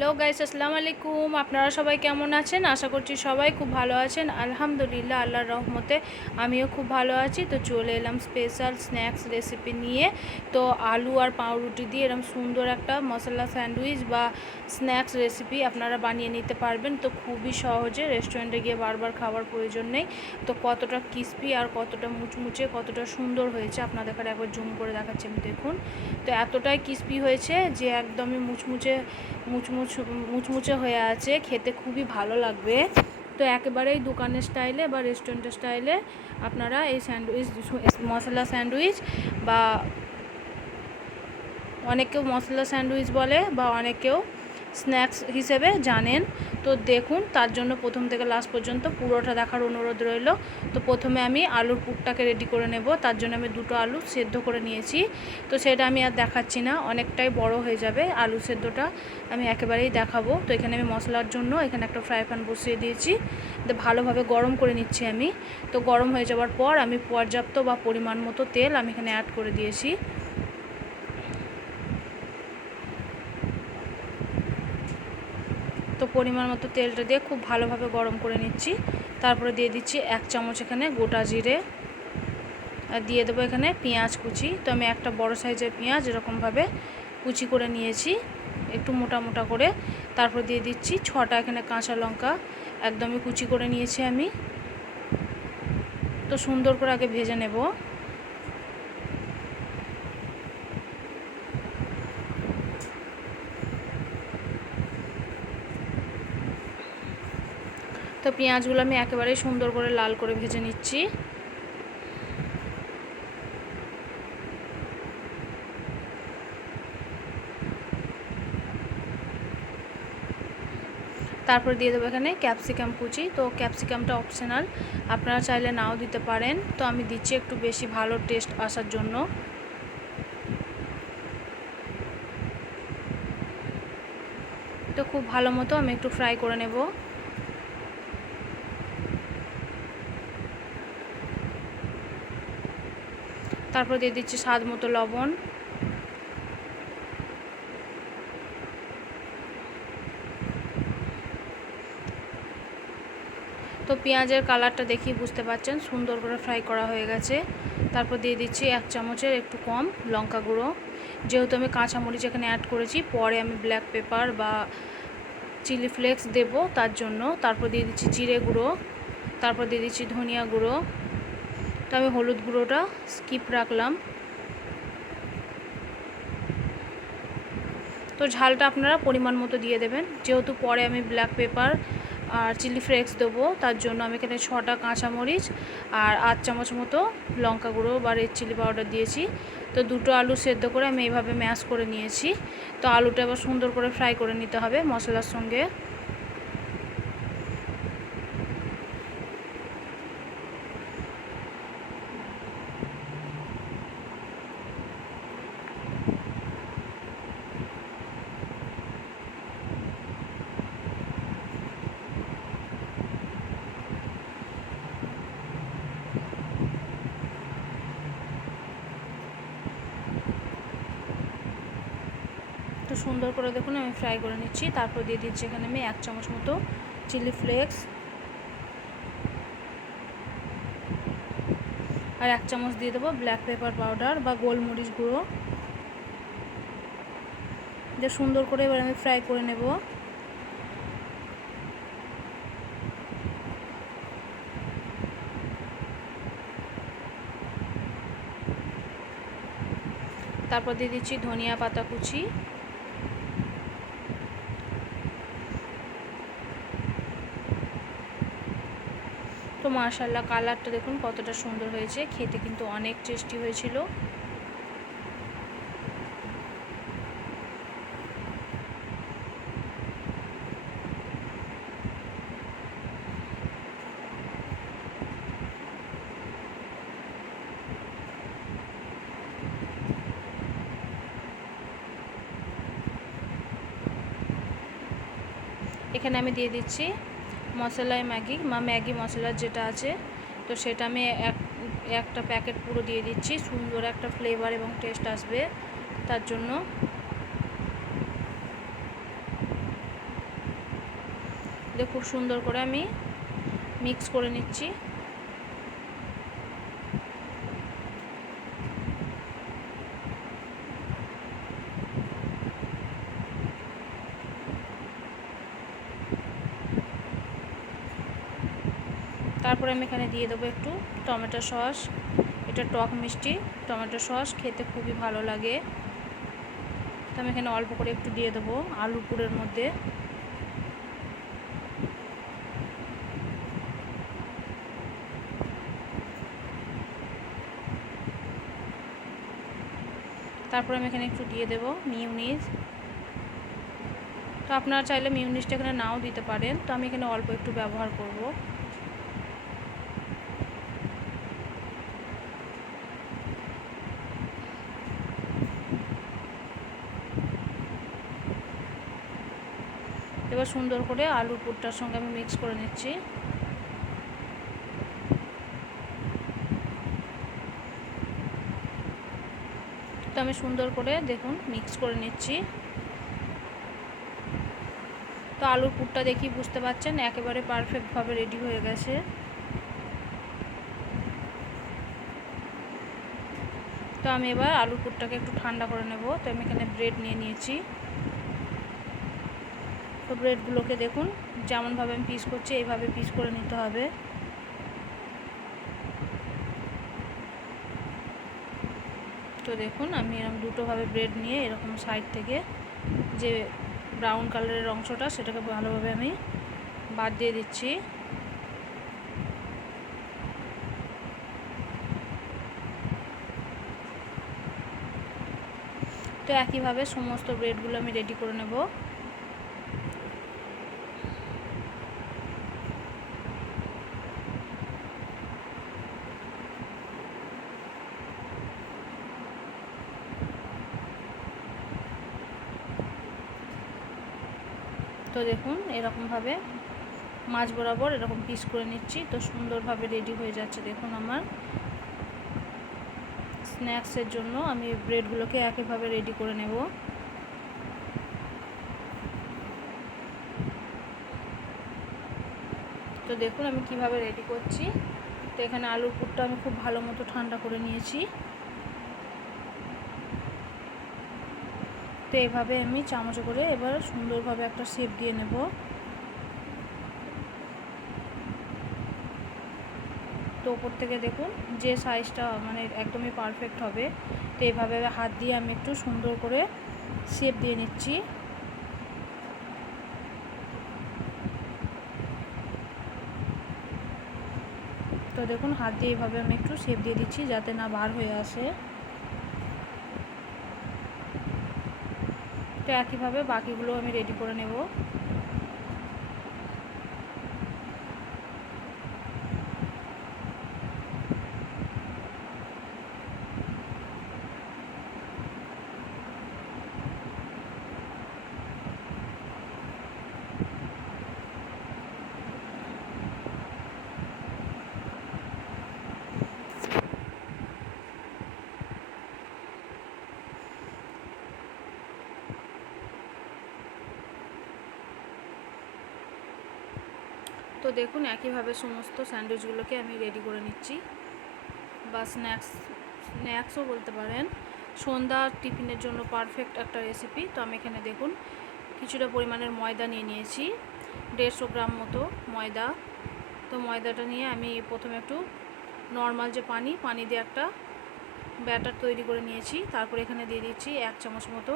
Hello guys, আসসালামু আলাইকুম। আপনারা সবাই কেমন আছেন? আশা করছি সবাই খুব ভালো আছেন। আলহামদুলিল্লাহ, আল্লাহর রহমতে আমিও খুব ভালো আছি। তো চলে এলাম স্পেশাল স্ন্যাক্স রেসিপি নিয়ে। তো আলু আর পাউরুটি দিয়ে এরকম সুন্দর একটা মশলা স্যান্ডউইচ বা স্ন্যাক্স রেসিপি আপনারা বানিয়ে নিতে পারবেন। তো খুবই সহজে, রেস্টুরেন্টে গিয়ে বারবার খাওয়ার প্রয়োজন নেই। তো কতটা ক্রিস্পি আর কতটা মুচমুচে, কতটা সুন্দর হয়েছে আপনাদের একবার জুম করে দেখাচ্ছি আমি, দেখুন। তো এতটাই ক্রিস্পি হয়েছে যে একদমই মুচমুচে হয়ে আছে, খেতে খুবই ভালো লাগবে। তো একেবারেই দোকানের স্টাইলে বা রেস্টুরেন্টের স্টাইলে আপনারা এই স্যান্ডউইচ, মশলা স্যান্ডউইচ বা অনেকেও মশলা স্যান্ডউইচ বলে বা অনেকেও স্ন্যাক্স হিসেবে জানেন। তো দেখুন, তার জন্য প্রথম থেকে লাস্ট পর্যন্ত পুরোটা দেখার অনুরোধ রইল। তো প্রথমে আমি আলুর পুরটাকে রেডি করে নেব। তার জন্য আমি দুটো আলু সেদ্ধ করে নিয়েছি। তো সেটা আমি আর দেখাচ্ছি না, অনেকটাই বড় হয়ে যাবে। আলু সেদ্ধটা আমি একেবারেই দেখাবো। তো এখানে আমি মশলার জন্য এখানে একটা ফ্রাই প্যান বসিয়ে দিয়েছি। তো ভালোভাবে গরম করে নিচ্ছি আমি। তো গরম হয়ে যাওয়ার পর আমি পর্যাপ্ত বা পরিমাণ মতো তেল আমি এখানে অ্যাড করে দিয়েছি। তো পরিমাণ মতো তেলটা দিয়ে খুব ভালোভাবে গরম করে নিচ্ছি। তারপরে দিয়ে দিচ্ছি 1 চামচ এখানে গোটা জিরে, আর দিয়ে দেবো এখানে পেঁয়াজ কুচি। তো আমি একটা বড় সাইজের পেঁয়াজ এরকমভাবে কুচি করে নিয়েছি, একটু মোটা মোটা করে। তারপর দিয়ে দিচ্ছি 6টা এখানে কাঁচা লঙ্কা, একদমই কুচি করে নিয়েছি আমি। তো সুন্দর করে আগে ভেজে নেব। তো পেঁয়াজগুলো আমি একেবারেই সুন্দর করে লাল করে ভেজে নিচ্ছি। তারপর দিয়ে দেবো এখানে ক্যাপসিকাম কুচি। তো ক্যাপসিকামটা অপশনাল, আপনারা চাইলে নাও দিতে পারেন। তো আমি দিচ্ছি একটু বেশি ভালো টেস্ট আসার জন্য। তো খুব ভালো মতো আমি একটু ফ্রাই করে নেব। তারপর দিয়ে দিচ্ছি স্বাদ মতো লবণ। তো পেঁয়াজের কালারটা দেখি বুঝতে পারছেন সুন্দর করে ফ্রাই করা হয়ে গেছে। তারপর দিয়ে দিচ্ছি 1 চামচের একটু কম লঙ্কা গুঁড়ো। যেহেতু আমি কাঁচামরিচ এখানে অ্যাড করেছি, পরে আমি ব্ল্যাক পেপার বা চিলি ফ্লেক্স দেব তার জন্য। তারপর দিয়ে দিচ্ছি জিরে গুঁড়ো, তারপর দিয়ে দিচ্ছি ধনিয়া গুঁড়ো। তো আমি হলুদ গুঁড়োটা স্কিপ রাখলাম। তো ঝালটা আপনারা পরিমাণ মতো দিয়ে দেবেন, যেহেতু পরে আমি ব্ল্যাক পেপার আর চিলি ফ্লেক্স দেবো তার জন্য আমি এখানে 6টা কাঁচামরিচ আর 8 চামচ মতো লঙ্কা গুঁড়ো বা রেড চিলি পাউডার দিয়েছি। তো দুটো আলু সেদ্ধ করে আমি এইভাবে ম্যাশ করে নিয়েছি। তো আলুটা এবার সুন্দর করে ফ্রাই করে নিতে হবে মশলার সঙ্গে। তো সুন্দর করে দেখুন আমি ফ্রাই করে নিচ্ছি। তারপর দিয়ে দিচ্ছি এখানে আমি 1 চামচ মতো চিলি ফ্লেক্স আর 1 চামচ দিয়ে দেবো ব্ল্যাক পেপার পাউডার বা গোলমরিচ গুঁড়ো। যে সুন্দর করে এবার আমি ফ্রাই করে নেব। তারপর দিয়ে দিচ্ছি ধনিয়া পাতা কুচি। তো মাশাআল্লাহ, কালারটা দেখুন কতটা সুন্দর হয়েছে, খেতে কিন্তু অনেক টেস্টি হয়েছিল। এখানে আমি দিয়ে দিচ্ছি মশলায় ম্যাগি মশলার যেটা আছে, তো সেটা আমি একটা প্যাকেট পুরো দিয়ে দিচ্ছি। সুন্দর একটা ফ্লেভার এবং টেস্ট আসবে তার জন্য। খুব সুন্দর করে আমি মিক্স করে নিচ্ছি। তারপরে আমি এখানে দিয়ে দেবো একটু টমেটো সস। এটা টক মিষ্টি টমেটো সস, খেতে খুবই ভালো লাগে। তো আমি এখানে অল্প করে একটু দিয়ে দেবো আলু পুরের মধ্যে। তারপরে আমি এখানে একটু দিয়ে দেবো মিউনিজ। তো আপনারা চাইলে মিউনিজটা এখানে নাও দিতে পারেন, তো আমি এখানে অল্প একটু ব্যবহার করব। এবার সুন্দর করে আলুর পুরটার সঙ্গে আমি মিক্স করে নিচ্ছি। তো আমি সুন্দর করে দেখুন মিক্স করে নিচ্ছি। তো আলুর পুরটা দেখি বুঝতে পারছেন একেবারে পারফেক্টভাবে রেডি হয়ে গেছে। তো আমি এবার আলুর পুরটাকে একটু ঠান্ডা করে নেব। তো আমি এখানে ব্রেড নিয়ে নিয়েছি। তো ব্রেডগুলোকে দেখুন যেমনভাবে আমি পিস করছি এইভাবে পিস করে নিতে হবে। তো দেখুন আমি এরকম দুটোভাবে ব্রেড নিয়ে এরকম সাইড থেকে যে ব্রাউন কালারের অংশটা সেটাকে ভালোভাবে আমি বাদ দিয়ে দিচ্ছি। তো একইভাবে সমস্ত ব্রেডগুলো আমি রেডি করে নেব। তো দেখুন এরকমভাবে মাছ বরাবর এরকম পিস করে নিচ্ছি। তো সুন্দরভাবে রেডি হয়ে যাচ্ছে দেখুন আমার স্ন্যাক্সের জন্য আমি ব্রেডগুলোকে একইভাবে রেডি করে নেব। তো দেখুন আমি কিভাবে রেডি করছি। তো এখানে আলুর পুরটা আমি খুব ভালো মতো ঠান্ডা করে নিয়েছি। তো এভাবে আমি চামচে করে এবার সুন্দরভাবে একটা শেপ দিয়ে নেব। তো ওপর থেকে দেখুন যে সাইজটা মানে একদমই পারফেক্ট হবে। তো এইভাবে হাত দিয়ে আমি একটু সুন্দর করে শেপ দিয়ে নিচ্ছি। তো দেখুন হাত দিয়ে এইভাবে আমি একটু শেপ দিয়ে দিচ্ছি যাতে না বার হয়ে আসে। তো একইভাবে বাকিগুলো আমি রেডি করে নেব। তো দেখুন একইভাবে সমস্ত স্যান্ডউইচগুলোকে আমি রেডি করে নিচ্ছি, বা স্ন্যাক্সও বলতে পারেন। সন্ধ্যা টিফিনের জন্য পারফেক্ট একটা রেসিপি। তো আমি এখানে দেখুন কিছুটা পরিমাণের ময়দা নিয়ে নিয়েছি, 150 গ্রাম মতো ময়দা। তো ময়দাটা নিয়ে আমি প্রথমে একটু নর্মাল যে পানি দিয়ে একটা ব্যাটার তৈরি করে নিয়েছি। তারপর এখানে দিয়ে দিচ্ছি 1 চামচ মতো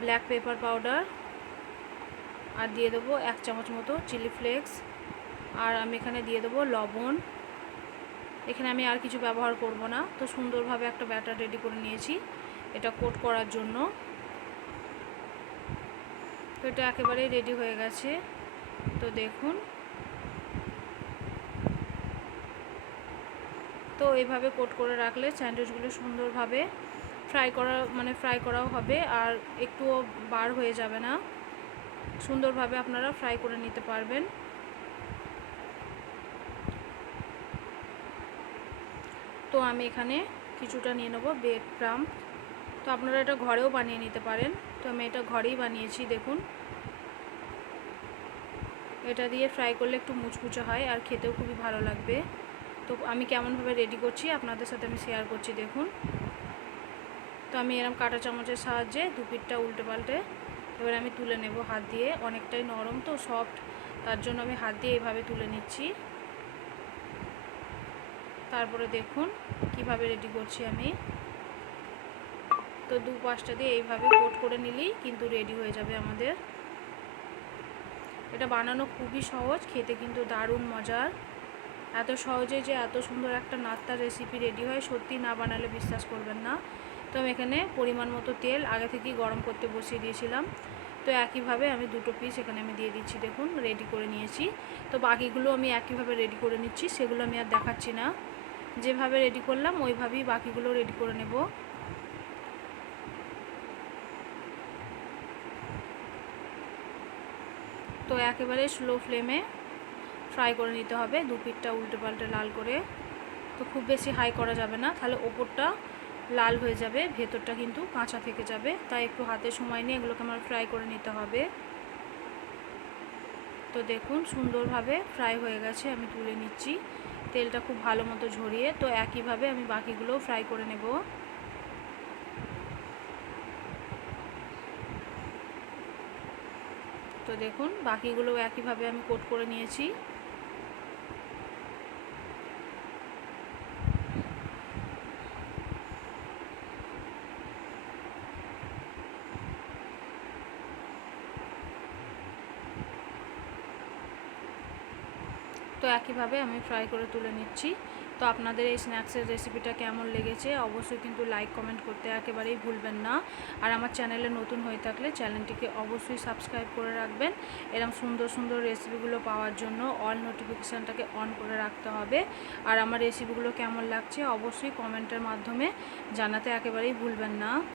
ব্ল্যাক পেপার পাউডার, আর দিয়ে দেবো 1 চামচ মতো চিলি ফ্লেক্স, আর আমি এখানে দিয়ে দেবো লবণ। এখানে আমি আর কিছু ব্যবহার করব না। তো সুন্দরভাবে একটা ব্যাটার রেডি করে নিয়েছি এটা কোট করার জন্য। তো এটা একেবারেই রেডি হয়ে গেছে। তো দেখুন তো এইভাবে কোট করে রাখলে স্যান্ডউইচগুলো সুন্দরভাবে ফ্রাই করাও হবে, আর একটুও বার হয়ে যাবে না। সুন্দরভাবে আপনারা ফ্রাই করে নিতে পারবেন। তো আমি এখানে কিছুটা নিয়ে নেব ব্রেড ক্রাম্ব। তো আপনারা এটা ঘরেও বানিয়ে নিতে পারেন। তো আমি এটা ঘরেই বানিয়েছি। দেখুন এটা দিয়ে ফ্রাই করলে একটু মুচমুচে হয় আর খেতেও খুবই ভালো লাগবে। তো আমি কেমনভাবে রেডি করছি আপনাদের সাথে আমি শেয়ার করছি, দেখুন। তো আমি এরকম কাঁটা চামচের সাহায্যে দু পিঠটা উল্টে পাল্টে এবার আমি তুলে নেব হাত দিয়ে। অনেকটাই নরম তো সফট, তার জন্য আমি হাত দিয়ে এইভাবে তুলে নিচ্ছি। তারপরে দেখুন কিভাবে রেডি করছি আমি। তো দু পাশটা দিয়ে এইভাবে কোট করে নিলেই কিন্তু রেডি হয়ে যাবে আমাদের। এটা বানানো খুবই সহজ, খেতে কিন্তু দারুণ মজার। এত সহজে যে এত সুন্দর একটা নাস্তার রেসিপি রেডি হয়, সত্যি না বানালে বিশ্বাস করবেন না। তো আমি এখানে পরিমাণ মতো তেল আগে থেকেই গরম করতে বসিয়ে দিয়েছিলাম। তো একইভাবে আমি দুটো পিস এখানে আমি দিয়ে দিচ্ছি, দেখুন রেডি করে নিয়েছি। তো বাকিগুলো আমি একইভাবে রেডি করে নিচ্ছি, সেগুলো আমি আর দেখাচ্ছি না। যেভাবে রেডি করলাম ওইভাবেই বাকিগুলো রেডি করে নেব। তো একেবারে স্লো ফ্লেমে ফ্রাই করে নিতে হবে দু পিঠটা উল্টে পাল্টে লাল করে। তো খুব বেশি হাই করা যাবে না, তাহলে ওপরটা লাল হয়ে যাবে, ভেতরটা কিন্তু কাঁচা থেকে যাবে। তাই একটু হাতে সময় নিয়ে এগুলোকে আমার ফ্রাই করে নিতে হবে। তো দেখুন সুন্দরভাবে ফ্রাই হয়ে গেছে, আমি তুলে নিচ্ছি তেলটা খুব ভালো মতো ঝরিয়ে। তো একইভাবে আমি বাকিগুলোও ফ্রাই করে নেব। তো দেখুন বাকিগুলো একইভাবে আমি কোট করে নিয়েছি। তো একইভাবে আমি ফ্রাই করে তুলে নিচ্ছি। তো আপনাদের এই স্ন্যাক্সের রেসিপিটা কেমন লেগেছে অবশ্যই কিন্তু লাইক কমেন্ট করতে একেবারেই ভুলবেন না। আর আমার চ্যানেলে নতুন হয়ে থাকলে চ্যানেলটিকে অবশ্যই সাবস্ক্রাইব করে রাখবেন। এরকম সুন্দর সুন্দর রেসিপিগুলো পাওয়ার জন্য অল নোটিফিকেশানটাকে অন করে রাখতে হবে। আর আমার রেসিপিগুলো কেমন লাগছে অবশ্যই কমেন্টের মাধ্যমে জানাতে একেবারেই ভুলবেন না।